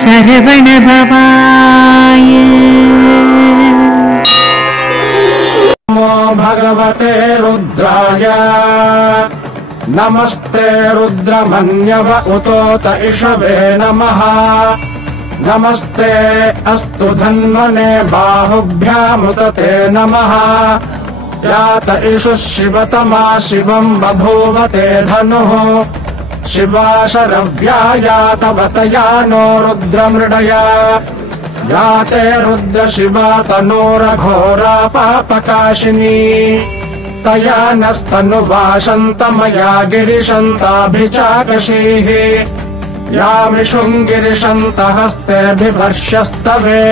सरवणभवाय नमो भगवते रुद्राय नमस्ते रुद्रमन्यव उतोत इषवे नमः नमस्ते अस्तु धन्वने बाहुभ्यामुत ते नमः यात इषुः शिवतमा शिवम् बभूव ते धनुः शिवा शरव्या यातवतया नो रुद्रमृडया याते रुद्र शिवा तनोरघोरा पापकाशिनी तया नस्तनुवाशन्तमया गिरिशन्ताभिचाकशीः यामिषुङ्गिरिशन्तहस्ते बिभर्ष्यस्तवे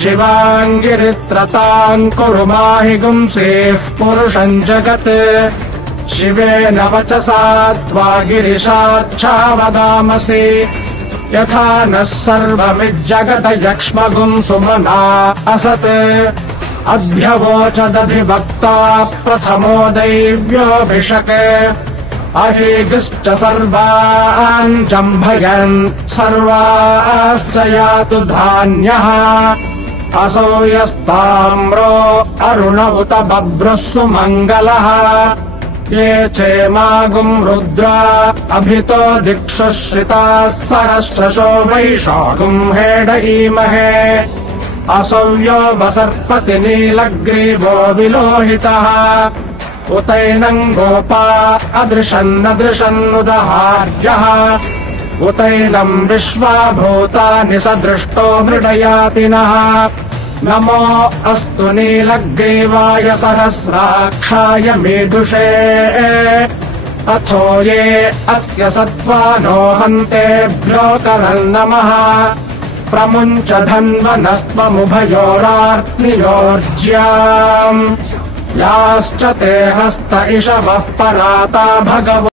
शिवाङ्गिरित्रताम् कुरु माहि गुंसेः पुरुषम् जगत् शिवेन वचसा त्वा गिरिशाच्छावदामसि यथा नः सर्वमिज्जगत यक्ष्मगुम् सुमना असत् अध्यवोचदधिवक्ता प्रथमो दैव्योऽभिषक् अहीगिश्च सर्वान् जम्भयन् सर्वाश्च यातु धान्यः असौ यस्ताम्रो अरुण उत बभ्रुः सुमङ्गलः ये चेमागुम् रुद्रा अभितो दिक्षुः श्रिताः सहस्रशो वैशाखुम् हेडयीमहे असौ यो वसर्पति नीलग्रीवो विलोहितः उतैनम् गोपा अदृशन्नदृशन्नुदहार्यः उतैनम् विश्वा भूतानि सदृष्टो मृडयातिनः नमो अस्तु नीलग्रीवाय सहस्राक्षाय मीदुषे अथो ये अस्य सत्त्वानो हन्तेभ्यो करन्नमः प्रमुञ्च धन्वनस्त्वमुभयोरार्त्नियोर्ज्याम् याश्च ते हस्त इषवः पराता भगव